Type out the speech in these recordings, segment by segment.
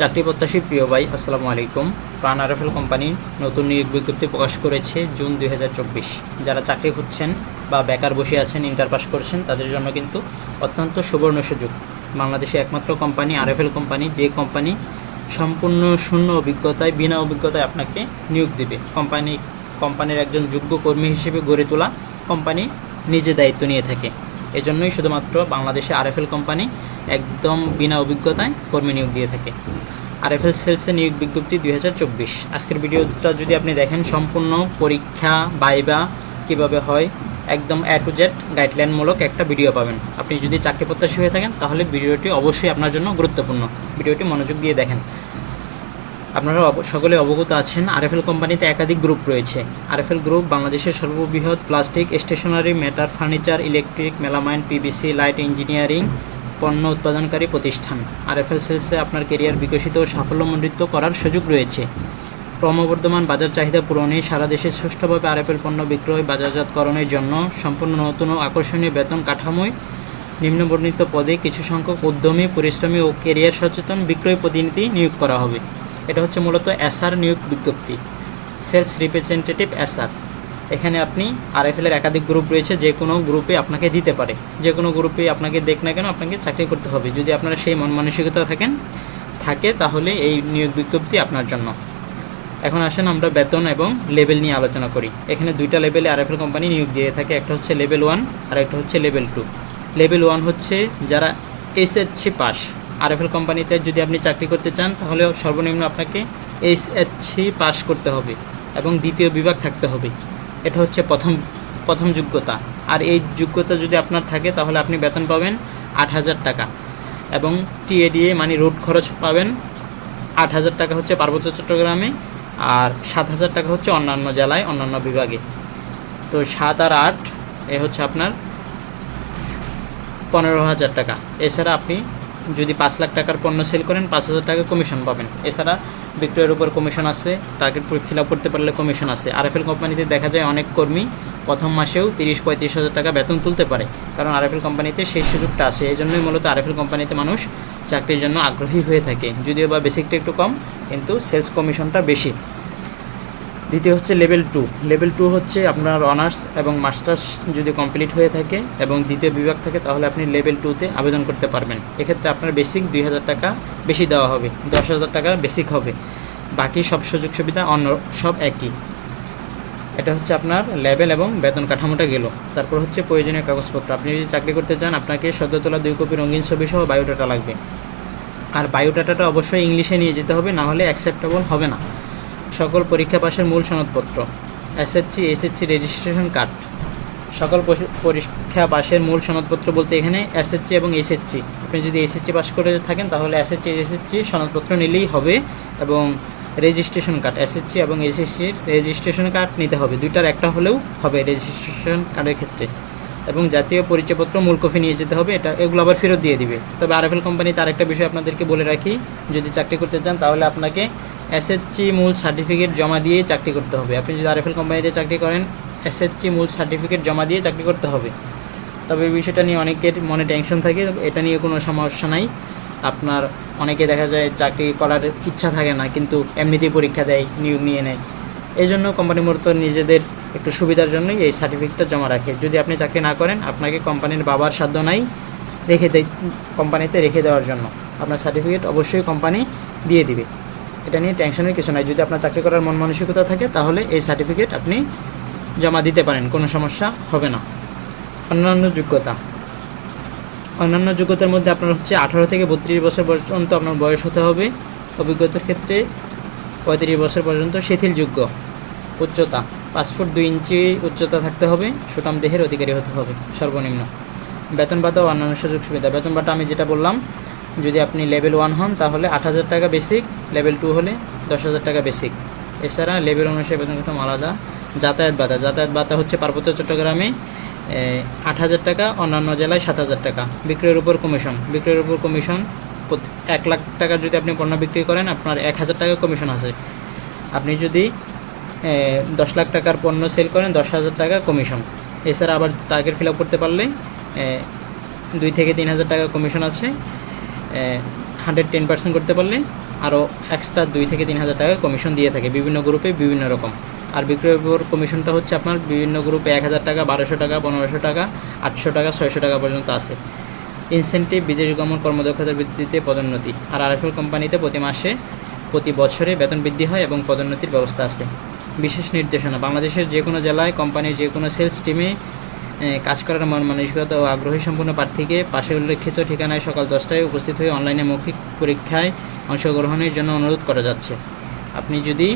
চাকরি প্রত্যাশী প্রিয় ভাই, আসসালামু আলাইকুম। প্রাণ আরএফএল কোম্পানি নতুন নিয়োগ বিজ্ঞপ্তি প্রকাশ করেছে জুন দুই হাজার চব্বিশ। যারা চাকরি খুঁজছেন বা বেকার বসে আছেন, ইন্টার পাস করছেন, তাদের জন্য কিন্তু অত্যন্ত সুবর্ণ সুযোগ। বাংলাদেশে একমাত্র company R F L company, যে কোম্পানি সম্পূর্ণ শূন্য অভিজ্ঞতায়, বিনা অভিজ্ঞতায় আপনাকে নিয়োগ দেবে। কোম্পানি, কোম্পানির একজন যোগ্য কর্মী হিসেবে গড়ে তোলা কোম্পানি নিজে দায়িত্ব নিয়ে থাকে। এজন্যই শুধুমাত্র বাংলাদেশে আরএফএল কোম্পানি একদম বিনা অভিজ্ঞতায় কর্মী নিয়োগ দিয়ে থাকে। আরএফএল সেলসে নিয়োগ বিজ্ঞপ্তি দুই হাজার চব্বিশ। আজকের ভিডিওটা যদি আপনি দেখেন, সম্পূর্ণ পরীক্ষা বাইবা কীভাবে হয়, একদম এ টু জেড গাইডলাইনমূলক একটা ভিডিও পাবেন। আপনি যদি চাকরি প্রত্যাশী হয়ে থাকেন, তাহলে ভিডিওটি অবশ্যই আপনার জন্য গুরুত্বপূর্ণ। ভিডিওটি মনোযোগ দিয়ে দেখেন। আপনারা সকলে অবগত আছেন, আরএফএল কোম্পানিতে একাধিক গ্রুপ রয়েছে। আরএফএল গ্রুপ বাংলাদেশের সর্ববৃহৎ plastic, stationery, metal, furniture, electric, melamine P V C light engineering, পণ্য উৎপাদনকারী প্রতিষ্ঠান। আরএফএল সেলসে আপনার কেরিয়ার বিকশিত ও সাফল্যমণ্ডিত করার সুযোগ রয়েছে। ক্রমবর্ধমান বাজার চাহিদা পূরণে সারা দেশে সুষ্ঠুভাবে আরএফএল পণ্য বিক্রয়, বাজারজাতকরণের জন্য সম্পূর্ণ নতুন ও আকর্ষণীয় বেতন কাঠামোয় নিম্নবর্ণিত পদে কিছু সংখ্যক উদ্যমী, পরিশ্রমী ও কেরিয়ার সচেতন বিক্রয় প্রতিনিধি নিয়োগ করা হবে। এটা হচ্ছে মূলত এসআর নিয়োগ বিজ্ঞপ্তি, সেলস রিপ্রেজেন্টেটিভ এসআর। এখানে আপনি আরএফএল এর একাধিক গ্রুপ রয়েছে, যে কোনো গ্রুপে আপনাকে দিতে পারে। যে কোনো গ্রুপে আপনাকে দেখ না কেন, আপনাকে চাকরি করতে হবে। যদি আপনারা সেই মন মানসিকতা থাকেন, থাকে তাহলে এই নিয়োগ বিজ্ঞপ্তি আপনার জন্য। এখন আসেন আমরা বেতন এবং লেভেল নিয়ে আলোচনা করি। এখানে দুইটা লেভেলে আরএফএল কোম্পানি নিয়োগ দিয়ে থাকে, একটা হচ্ছে লেভেল ওয়ান আর একটা হচ্ছে লেভেল টু। লেভেল ওয়ান হচ্ছে যারা এসএসসি পাস আরএফএল কোম্পানিতে যদি আপনি চাকরি করতে চান তাহলে সর্বনিম্ন আপনাকে এসএসসি পাস করতে হবে এবং দ্বিতীয় বিভাগ থাকতে হবে। এটা হচ্ছে প্রথম প্রথম যোগ্যতা। আর এই যোগ্যতা যদি আপনার থাকে, তাহলে আপনি বেতন পাবেন আট হাজার টাকা এবং টিএডিএ মানে রুট খরচ পাবেন আট হাজার টাকা হচ্ছে পার্বত্য চট্টগ্রামে আর সাত হাজার টাকা হচ্ছে অন্যান্য জেলায়, অন্যান্য বিভাগে। তো সাত আর আট, এ হচ্ছে আপনার পনেরো হাজার টাকা। এছাড়া আপনি যদি পাঁচ লাখ টাকার পণ্য সেল করেন, পাঁচ হাজার টাকা কমিশন পাবেন। এছাড়া বিক্রয়ের উপর কমিশন আছে টার্গেট ফিল আপ করতে পারলে কমিশন আছে। আরএফএল কোম্পানিতে দেখা যায় অনেক কর্মী প্রথম মাসেও তিরিশ পঁয়ত্রিশ হাজার টাকা বেতন তুলতে পারে। কারণ আরএফএল কোম্পানিতে সেই সুযোগটা আছে। এই জন্যই মূলত আর আরএফএল কোম্পানিতে মানুষ চাকরির জন্য আগ্রহী হয়ে থাকে। যদিও বা বেসিকটা একটু কম, কিন্তু সেলস কমিশনটা বেশি। দ্বিতীয় হচ্ছে লেভেল টু লেভেল টু হচ্ছে আপনার অনার্স এবং মাস্টার্স যদি কমপ্লিট হয়ে থাকে এবং দ্বিতীয় বিভাগ থাকে, তাহলে আপনি লেভেল টুতে আবেদন করতে পারবেন। এক্ষেত্রে আপনার বেসিক দুই হাজার টাকা বেশি দেওয়া হবে, দশ হাজার টাকা বেসিক হবে। বাকি সব সুযোগ সুবিধা অন্য সব একই। এটা হচ্ছে আপনার লেভেল এবং বেতন কাঠামোটা গেল। তারপর হচ্ছে প্রয়োজনীয় কাগজপত্র। আপনি যদি চাকরি করতে চান, আপনাকে সদ্য তোলা দুই কপি রঙিন ছবি সহ বায়োডাটা লাগবে। আর বায়োডাটাটা অবশ্যই ইংলিশে নিয়ে যেতে হবে, না হলে অ্যাকসেপ্টেবল হবে না। সকল পরীক্ষা পাশের মূল সনদপত্র এসএসসি এসএসসি রেজিস্ট্রেশন কার্ড সকল পরীক্ষা পাশের মূল সনদপত্র বলতে এখানে এসএসসি এবং এসএসসি আপনি যদি এসএসসি পাস করে থাকেন, তাহলে এসএসসি এসএসসি সনদপত্র নিলেই হবে এবং রেজিস্ট্রেশন কার্ড এসএসসি এবং এসএসসির রেজিস্ট্রেশন কার্ড নিতে হবে। দুইটার একটা হলেও হবে রেজিস্ট্রেশন কার্ডের ক্ষেত্রে। এবং জাতীয় পরিচয়পত্র, মূল কপি নিয়ে যেতে হবে। এটা এগুলো আবার ফেরত দিয়ে দিবে। তবে আরএফএল কোম্পানি তার একটা বিষয় আপনাদেরকে বলে রাখি। যদি চাকরি করতে চান, তাহলে আপনাকে এসএসসি মূল সার্টিফিকেট জমা দিয়ে চাকরি করতে হবে। আপনি যদি আরএফএল কোম্পানিতে চাকরি করেন এসএসসি মূল সার্টিফিকেট জমা দিয়ে চাকরি করতে হবে। তবে বিষয়টা নিয়ে অনেকের মনে টেনশন থাকে, এটা নিয়ে কোনো সমস্যা নাই। আপনার অনেকে দেখা যায় চাকরি করার ইচ্ছা থাকে না, কিন্তু এমনিতেই পরীক্ষা দেয়, নিয়োগ নিয়ে নেয়। এই জন্য কোম্পানি মূলত নিজেদের একটু সুবিধার জন্যই এই সার্টিফিকেটটা জমা রাখে। যদি আপনি চাকরি না করেন, আপনাকে কোম্পানির বাবার সাধ্য নাই রেখে দেয় কোম্পানিতে রেখে দেওয়ার জন্য। আপনার সার্টিফিকেট অবশ্যই কোম্পানি দিয়ে দিবে। এটা নিয়ে টেনশনের কিছু নাই। যদি আপনার চাকরি করার মন মানসিকতা থাকে, তাহলে এই সার্টিফিকেট আপনি জমা দিতে পারেন, কোনো সমস্যা হবে না। অন্যান্য যোগ্যতা। অন্যান্য যোগ্যতার মধ্যে আপনার হচ্ছে আঠারো থেকে বত্রিশ বছর পর্যন্ত আপনার বয়স হতে হবে। অভিজ্ঞতার ক্ষেত্রে পঁয়ত্রিশ বছর পর্যন্ত শিথিলযোগ্য। উচ্চতা, পাঁচ ফুট দুই ইঞ্চি উচ্চতা থাকতে হবে সুটাম দেহের অধিকারী হতে হবে, সর্বনিম্ন। বেতন ভাতা ও অন্যান্য সুযোগ সুবিধা। বেতন ভাতা আমি যেটা বললাম যদি আপনি লেভেল ওয়ান হন, তাহলে আট হাজার টাকা বেসিক লেভেল টু হলে দশ হাজার টাকা বেসিক এছাড়া লেভেল অনুসারে বেতন কাঠামো আলাদা। যাতায়াত ভাতা যাতায়াত ভাতা হচ্ছে পার্বত্য চট্টগ্রামে আট হাজার টাকা, অন্যান্য জেলায় সাত হাজার টাকা। বিক্রয়ের উপর কমিশন বিক্রয়ের উপর কমিশন এক লাখ টাকার যদি আপনি পণ্য বিক্রি করেন, আপনার এক হাজার টাকা কমিশন আছে। আপনি যদি দশ লাখ টাকার পণ্য সেল করেন, দশ হাজার টাকা কমিশন এছাড়া আবার টার্গেট ফিল আপ করতে পারলে দুই থেকে তিন হাজার টাকা কমিশন আছে। হান্ড্রেড টেন পার্সেন্ট করতে পারলে আরও এক্সট্রা দুই থেকে তিন হাজার টাকা কমিশন দিয়ে থাকে বিভিন্ন গ্রুপে বিভিন্ন রকম। আর বিক্রয়ের উপর কমিশনটা হচ্ছে আপনার বিভিন্ন গ্রুপে এক হাজার টাকা, বারোশো টাকা, পনেরোশো টাকা, আটশো টাকা, ছয়শো টাকা পর্যন্ত আছে। ইনসেন্টিভ বিদেশ গমন, কর্মদক্ষতার ভিত্তিতে পদোন্নতি। আর আরএফএল কোম্পানিতে প্রতি মাসে প্রতি বছরে বেতন বৃদ্ধি হয় এবং পদোন্নতির ব্যবস্থা আছে। বিশেষ নির্দেশনা, বাংলাদেশের যে কোনো জেলায় কোম্পানির যে কোনো সেলস টিমে কাজ করার মন মানসিকতা ও আগ্রহী সম্পূর্ণ প্রার্থীকে পাশে উল্লেখিত ঠিকানায় সকাল দশটায় উপস্থিত হয়ে অনলাইনে মৌখিক পরীক্ষায় অংশগ্রহণের জন্য অনুরোধ করা যাচ্ছে। আপনি যদি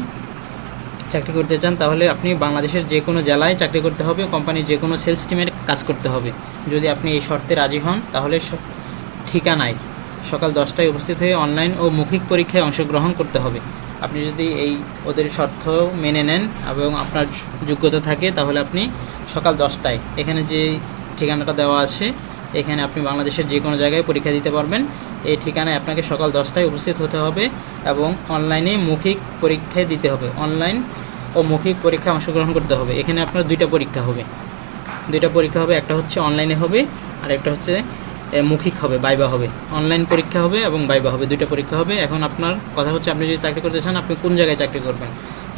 চাকরি করতে চান, তাহলে আপনি বাংলাদেশের যে কোনো জেলায় চাকরি করতে হবে, কোম্পানির যে কোনো সেলস টিমের কাজ করতে হবে। যদি আপনি এই শর্তে রাজি হন, তাহলে ঠিকানায় সকাল দশটায় উপস্থিত হয়ে অনলাইন ও মৌখিক পরীক্ষায় অংশগ্রহণ করতে হবে। আপনি যদি এই ওদের শর্ত মেনে নেন এবং আপনার যোগ্যতা থাকে, তাহলে আপনি সকাল দশটায়। এখানে যে ঠিকানাটা দেওয়া আছে, এখানে আপনি বাংলাদেশের যে কোনো জায়গায় পরীক্ষা দিতে পারবেন। এই ঠিকানায় আপনাকে সকাল দশটায় উপস্থিত হতে হবে এবং অনলাইনে মৌখিক পরীক্ষায় দিতে হবে। অনলাইন ও মৌখিক পরীক্ষায় অংশগ্রহণ করতে হবে। এখানে আপনার দুইটা পরীক্ষা হবে। দুইটা পরীক্ষা হবে, একটা হচ্ছে অনলাইনে হবে আর একটা হচ্ছে মৌখিক হবে বাইবা হবে। অনলাইন পরীক্ষা হবে এবং বাইবা হবে। দুইটা পরীক্ষা হবে। এখন আপনার কথা হচ্ছে আপনি যদি চাকরি করতে চান, আপনি কোন জায়গায় চাকরি করবেন?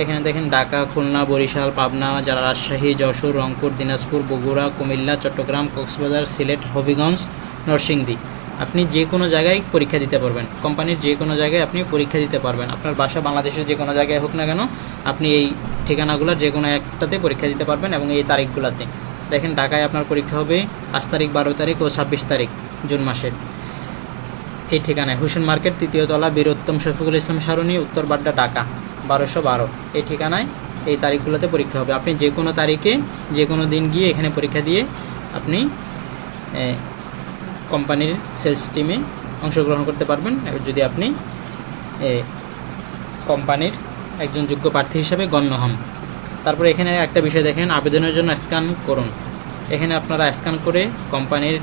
এখানে দেখেন ঢাকা, খুলনা, বরিশাল, পাবনা, যারা রাজশাহী, যশোর, রংপুর, দিনাজপুর, বগুড়া, কুমিল্লা, চট্টগ্রাম, কক্সবাজার, সিলেট, হবিগঞ্জ, নরসিংদী। আপনি যে কোনো জায়গায় পরীক্ষা দিতে পারবেন। কোম্পানির যে কোনো জায়গায় আপনি পরীক্ষা দিতে পারবেন। আপনার বাসা বাংলাদেশের যে কোনো জায়গায় হোক না কেন, আপনি এই ঠিকানাগুলোর যে কোনো একটাতে পরীক্ষা দিতে পারবেন এবং এই তারিখগুলোতে। দেখেন ঢাকায় আপনার পরীক্ষা হবে পাঁচ তারিখ, বারো তারিখ ও ছাব্বিশ তারিখ, জুন মাসের। এই ঠিকানায়। হুসেন মার্কেট, তৃতীয় তলা, বীরোত্তম শফিকুল ইসলাম সারণী, উত্তর বাড্ডা, ঢাকা। বারোশো বারো। এই ঠিকানায় এই তারিখগুলোতে পরীক্ষা হবে। আপনি যে কোনো তারিখে, যে কোনো দিন গিয়ে এখানে পরীক্ষা দিয়ে আপনি কোম্পানির সেলস টিমে অংশগ্রহণ করতে পারবেন। যদি আপনি কোম্পানির একজন যোগ্য প্রার্থী হিসাবে গণ্য হন। তারপরে এখানে একটা বিষয় দেখেন, আবেদনের জন্য স্ক্যান করুন। এখানে আপনারা স্ক্যান করে কোম্পানির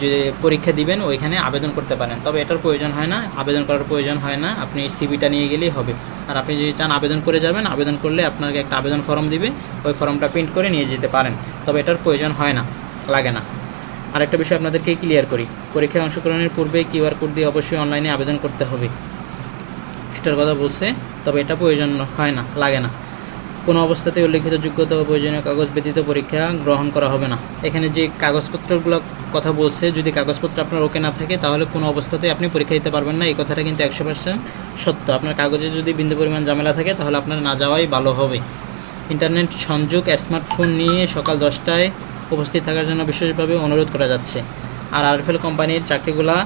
যে পরীক্ষা দিবেন, ওইখানে আবেদন করতে পারেন। তবে এটার প্রয়োজন হয় না, আবেদন করার প্রয়োজন হয় না, আপনি সিবিটা নিয়ে গেলেই হবে। আর আপনি যদি চান আবেদন করে যাবেন, আবেদন করলে আপনাকে একটা আবেদন ফর্ম দিবে, ওই ফর্মটা প্রিন্ট করে নিয়ে যেতে পারেন। তবে এটার প্রয়োজন হয় না, লাগে না। আরেকটা বিষয় আপনাদেরকে ক্লিয়ার করি, পরীক্ষায় অংশগ্রহণের পূর্বে কিউআর কোড দিয়ে অবশ্যই অনলাইনে আবেদন করতে হবে। এটার কথা বলছে, তবে এটা প্রয়োজন হয় না, লাগে না। কোনো অবস্থাতে উল্লেখিত যোগ্যতা ও প্রয়োজনীয় কাগজ ব্যতীত পরীক্ষা গ্রহণ করা হবে না। এখানে যে কাগজপত্রগুলো কথা বলছে, যদি কাগজপত্র আপনার ওকে না থাকে, তাহলে কোনো অবস্থাতেই আপনি পরীক্ষা দিতে পারবেন না। এই কথাটা কিন্তু একশো পার্সেন্ট সত্য। আপনার কাগজে যদি বিন্দু পরিমাণ ঝামেলা থাকে, তাহলে আপনার না যাওয়াই ভালো হবে। ইন্টারনেট সংযোগ, স্মার্টফোন নিয়ে সকাল দশটায় উপস্থিত থাকার জন্য বিশেষভাবে অনুরোধ করা যাচ্ছে। আর আরএফএল কোম্পানির চাকরিগুলা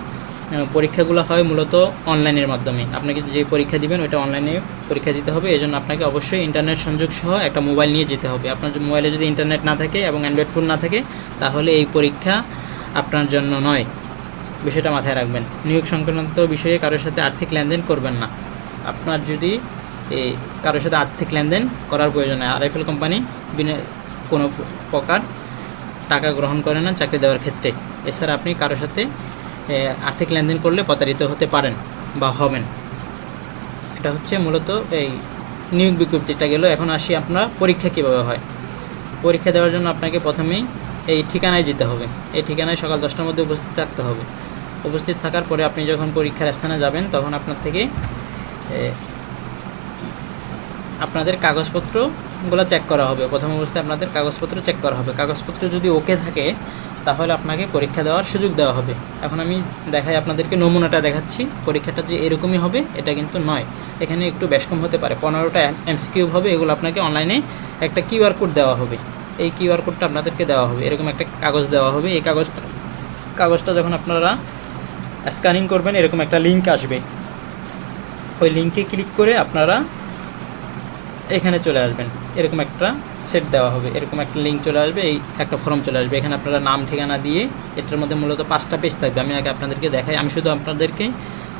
পরীক্ষাগুলো হয় মূলত অনলাইনের মাধ্যমে। আপনাকে যে পরীক্ষা দিবেন, ওইটা অনলাইনে পরীক্ষা দিতে হবে। এই জন্য আপনাকে অবশ্যই ইন্টারনেট সংযোগ সহ একটা মোবাইল নিয়ে যেতে হবে। আপনার মোবাইলে যদি ইন্টারনেট না থাকে এবং অ্যান্ড্রয়েড ফোন না থাকে, তাহলে এই পরীক্ষা আপনার জন্য নয়। বিষয়টা মাথায় রাখবেন। নিয়োগ সংক্রান্ত বিষয়ে কারোর সাথে আর্থিক লেনদেন করবেন না। আপনার যদি এই কারোর সাথে আর্থিক লেনদেন করার প্রয়োজন হয় আরএফএল কোম্পানি বিনা কোনো প্রকার টাকা গ্রহণ করে না চাকরি দেওয়ার ক্ষেত্রে। এছাড়া আপনি কারোর সাথে আর্থিক লেনদেন করলে প্রতারিত হতে পারেন বা হবেন। এটা হচ্ছে মূলত এই নিয়োগ বিজ্ঞপ্তিটা গেল। এখন আসি আপনার পরীক্ষা কীভাবে হয়। পরীক্ষা দেওয়ার জন্য আপনাকে প্রথমেই এই ঠিকানায় যেতে হবে। এই ঠিকানায় সকাল দশটার মধ্যে উপস্থিত থাকতে হবে। উপস্থিত থাকার পরে আপনি যখন পরীক্ষার স্থানে যাবেন, তখন আপনার থেকে আপনাদের কাগজপত্রগুলো চেক করা হবে। প্রথম অবস্থায় আপনাদের কাগজপত্র চেক করা হবে। কাগজপত্র যদি ওকে থাকে তাহলে আপনাকে পরীক্ষা দেওয়ার সুযোগ দেওয়া হবে। এখন আমি দেখাই আপনাদেরকে নমুনাটা দেখাচ্ছি। পরীক্ষাটা যে এরকমই হবে, এটা কিন্তু নয়। এখানে একটু বেশ কম হতে পারে। পনেরোটা এমসিকিউ হবে, এগুলো আপনাকে অনলাইনে একটা কিউআর কোড দেওয়া হবে। এই কিউআর কোডটা আপনাদেরকে দেওয়া হবে। এরকম একটা কাগজ দেওয়া হবে। এই কাগজ, কাগজটা যখন আপনারা স্ক্যানিং করবেন, এরকম একটা লিঙ্ক আসবে। ওই লিঙ্কে ক্লিক করে আপনারা এখানে চলে আসবেন। এরকম একটা সেট দেওয়া হবে। এরকম একটা লিঙ্ক চলে আসবে, এই একটা ফর্ম চলে আসবে। এখানে আপনারা নাম, ঠিকানা দিয়ে এটার মধ্যে মূলত পাঁচটা পেজ থাকবে। আমি আগে আপনাদেরকে দেখাই, আমি শুধু আপনাদেরকে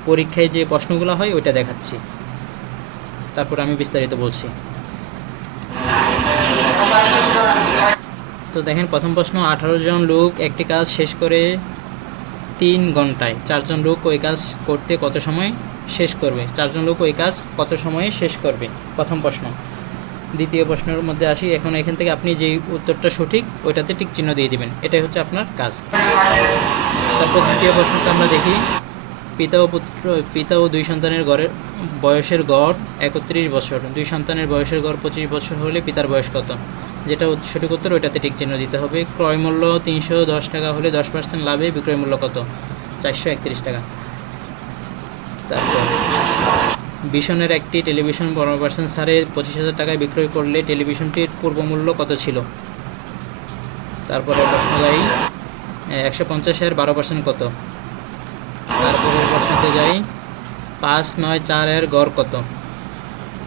পরীক্ষায় যে প্রশ্নগুলো হয় ওইটা দেখাচ্ছি। তারপর আমি বিস্তারিত বলছি। তো দেখেন, প্রথম প্রশ্ন, আঠারো জন লোক একটি কাজ শেষ করে তিন ঘন্টায়। চারজন লোক ওই কাজ করতে কত সময় শেষ করবে? চারজন লোক ওই কাজ কত সময়ে শেষ করবে? প্রথম প্রশ্ন। দ্বিতীয় প্রশ্নের মধ্যে আসি। এখন এখান থেকে আপনি যেই উত্তরটা সঠিক, ওইটাতে ঠিক চিহ্ন দিয়ে দিবেন। এটাই হচ্ছে আপনার কাজ। তারপর দ্বিতীয় প্রশ্নটা আমরা দেখি। পিতা ও পুত্র, পিতা ও দুই সন্তানের গড়ের বয়সের গড় একত্রিশ বছর। দুই সন্তানের বয়সের গড় পঁচিশ বছর হলে পিতার বয়স কত? যেটা সঠিক উত্তর, ওইটাতে টিক চিহ্ন দিতে হবে। ক্রয় মূল্য তিনশো দশ টাকা হলে দশ পার্সেন্ট লাভে বিক্রয় মূল্য কত? চারশো একত্রিশ টাকা। তারপর বিশনের একটি টেলিভিশন পার্সেন্ট ছাড়ে পঁচিশ হাজার টাকায় বিক্রয় করলে টেলিভিশনটির পূর্ব মূল্য কত ছিল? তারপরে প্রশ্ন যাই একশো পঞ্চাশের বারো পার্সেন্ট কত? তারপরে প্রশ্নতে যাই, পাঁচ নয় চারের গড় কত?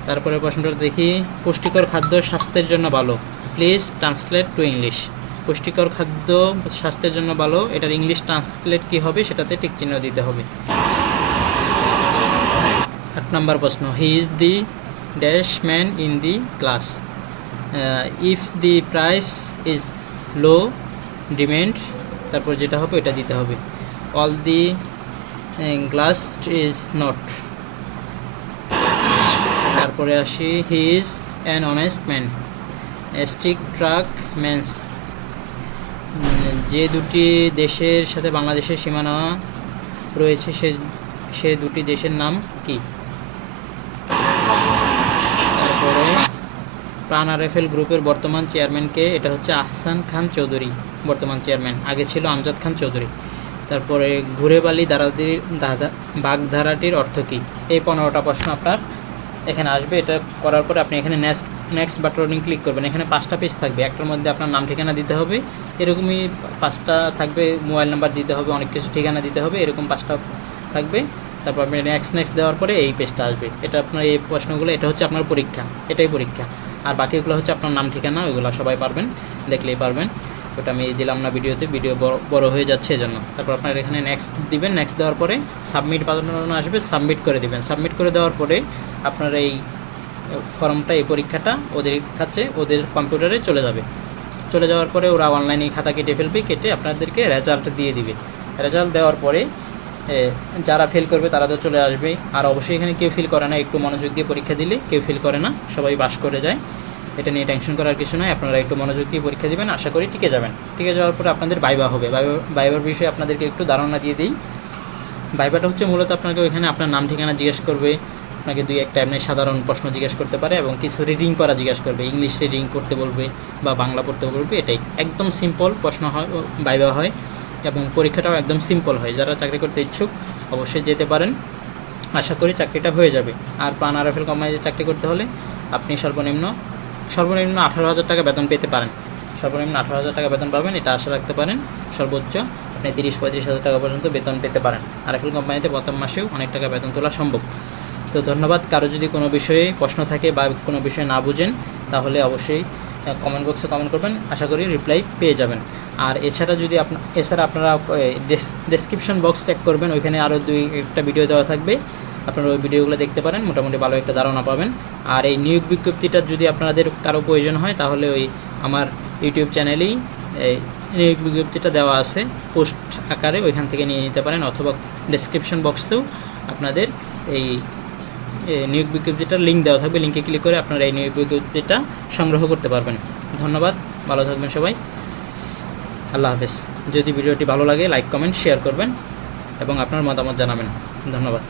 তারপরে প্রশ্নটা দেখি, পুষ্টিকর খাদ্য স্বাস্থ্যের জন্য ভালো। Please translate to English. পুষ্টিকর খাদ্য স্বাস্থ্যের জন্য ভালো, এটার ইংলিশ ট্রান্সলেট কী হবে সেটাতে টিক চিহ্ন দিতে হবে। নম্বর প্রশ্ন, he is the dash man in the class. If the price is low, demand, তারপর যেটা হবে এটা দিতে হবে। All the glass is not. তারপরে আসি, he is an honest man stick truck man's. যে দুটি দেশের সাথে বাংলাদেশের সীমানা রয়েছে, সে সে দুটি দেশের নাম কি? প্রাণ আরএফএল গ্রুপের বর্তমান চেয়ারম্যানকে এটা হচ্ছে আহসান খান চৌধুরী, বর্তমান চেয়ারম্যান। আগে ছিল আমজাদ খান চৌধুরী। তারপরে ঘুরে বালি দারাদির দাদা বাগধারাটির অর্থ কী? এই পনেরোটা প্রশ্ন আপনার এখানে আসবে। এটা করার পরে আপনি এখানে নেক্সট নেক্সট বাটনে ক্লিক করবেন। এখানে পাঁচটা পেজ থাকবে। একটার মধ্যে আপনার নাম, ঠিকানা দিতে হবে। এরকমই পাঁচটা থাকবে। মোবাইল নাম্বার দিতে হবে। অনেক কিছু ঠিকানা দিতে হবে। এরকম পাঁচটা থাকবে। তারপর আপনি নেক্সট নেক্সট দেওয়ার পরে এই পেজটা আসবে। এটা আপনার এই প্রশ্নগুলো, এটা হচ্ছে আপনার পরীক্ষা। এটাই পরীক্ষা। আর বাকিগুলো হচ্ছে আপনার নাম, ঠিকানা, ওইগুলো সবাই পারবেন, দেখলেই পারবেন। ওটা আমি দিলাম না ভিডিওতে, ভিডিও বড় হয়ে যাচ্ছে এজন্য। তারপর আপনার এখানে নেক্সট দিবেন নেক্সট দেওয়ার পরে সাবমিট বাটন আসবে সাবমিট করে দিবেন। সাবমিট করে দেওয়ার পরে আপনার এই ফর্মটা এই পরীক্ষাটা ওদের কাছে, ওদের কম্পিউটারে চলে যাবে। চলে যাওয়ার পরে ওরা অনলাইনে খাতা কেটে ফেলবে, কেটে আপনাদেরকে রেজাল্ট দিয়ে দিবে। রেজাল্ট দেওয়ার পরে যারা ফেল করবে তারা তো চলে আসবে আর অবশ্যই এখানে কেউ ফিল করে না, একটু মনোযোগ দিয়ে পরীক্ষা দিলে কেউ ফিল করে না, সবাই বাস করে যায়। এটা নিয়ে টেনশন করার কিছু নয় আপনারা একটু মনোযোগ দিয়ে পরীক্ষা দেবেন, আশা করি টিকে যাবেন। টিকে যাওয়ার পরে আপনাদের বাইবা হবে। বাইবা- বাইবার বিষয়ে আপনাদেরকে একটু ধারণা দিয়ে দিই। বাইবাটা হচ্ছে মূলত আপনাকে ওইখানে আপনার নাম, ঠিকানা জিজ্ঞেস করবে। আপনাকে দুই একটা এমনি সাধারণ প্রশ্ন জিজ্ঞেস করতে পারে এবং কিছু রিডিং করা জিজ্ঞেস করবে। ইংলিশ রিডিং করতে বলবে বা বাংলা পড়তে বলবে, এটাই। একদম সিম্পল প্রশ্ন হয় বাইবা হয়। এবং পরীক্ষাটাও একদম সিম্পল হয়। যারা চাকরি করতে ইচ্ছুক, অবশ্যই যেতে পারেন। আশা করি চাকরিটা হয়ে যাবে। আর পান আর আরএফএল কোম্পানিতে চাকরি করতে হলে আপনি সর্বনিম্ন সর্বনিম্ন আঠারো হাজার টাকা বেতন পেতে পারেন। সর্বনিম্ন আঠারো হাজার টাকা বেতন পাবেন, এটা আশা রাখতে পারেন। সর্বোচ্চ আপনি তিরিশ, পঁয়ত্রিশ হাজার টাকা পর্যন্ত বেতন পেতে পারেন। আর আরএফএল কোম্পানিতে প্রথম মাসেও অনেক টাকা বেতন তোলা সম্ভব। তো ধন্যবাদ। কারও যদি কোনো বিষয়ে প্রশ্ন থাকে বা কোনো বিষয়ে না বুঝেন, তাহলে অবশ্যই কমেন্ট বক্সে কমেন্ট করবেন। আশা করি রিপ্লাই পেয়ে যাবেন। আর এছাড়া যদি আপনার এছাড়া আপনারা ডেসক্রিপশন বক্স চেক করবেন, ওইখানে আরও দুই একটা ভিডিও দেওয়া থাকবে। আপনারা ওই ভিডিওগুলো দেখতে পারেন, মোটামুটি ভালো একটা ধারণা পাবেন। আর এই নিয়োগ বিজ্ঞপ্তিটা যদি আপনাদের কারও প্রয়োজন হয়, তাহলে ওই আমার ইউটিউব চ্যানেলেই এই নিয়োগ বিজ্ঞপ্তিটা দেওয়া আছে। পোস্ট আকারে ওইখান থেকে নিয়ে নিতে পারেন, অথবা ডেসক্রিপশন বক্সেও আপনাদের এই নিয়োগ বিজ্ঞপ্তিটার লিঙ্ক দেওয়া থাকবে। লিঙ্কে ক্লিক করে আপনারা এই নিয়োগ বিজ্ঞপ্তিটা সংগ্রহ করতে পারবেন। ধন্যবাদ, ভালো থাকবেন সবাই। আল্লাহ হাফেজ। যদি ভিডিওটি ভালো লাগে লাইক কমেন্ট শেয়ার করবেন এবং আপনার মতামত জানাবেন। ধন্যবাদ।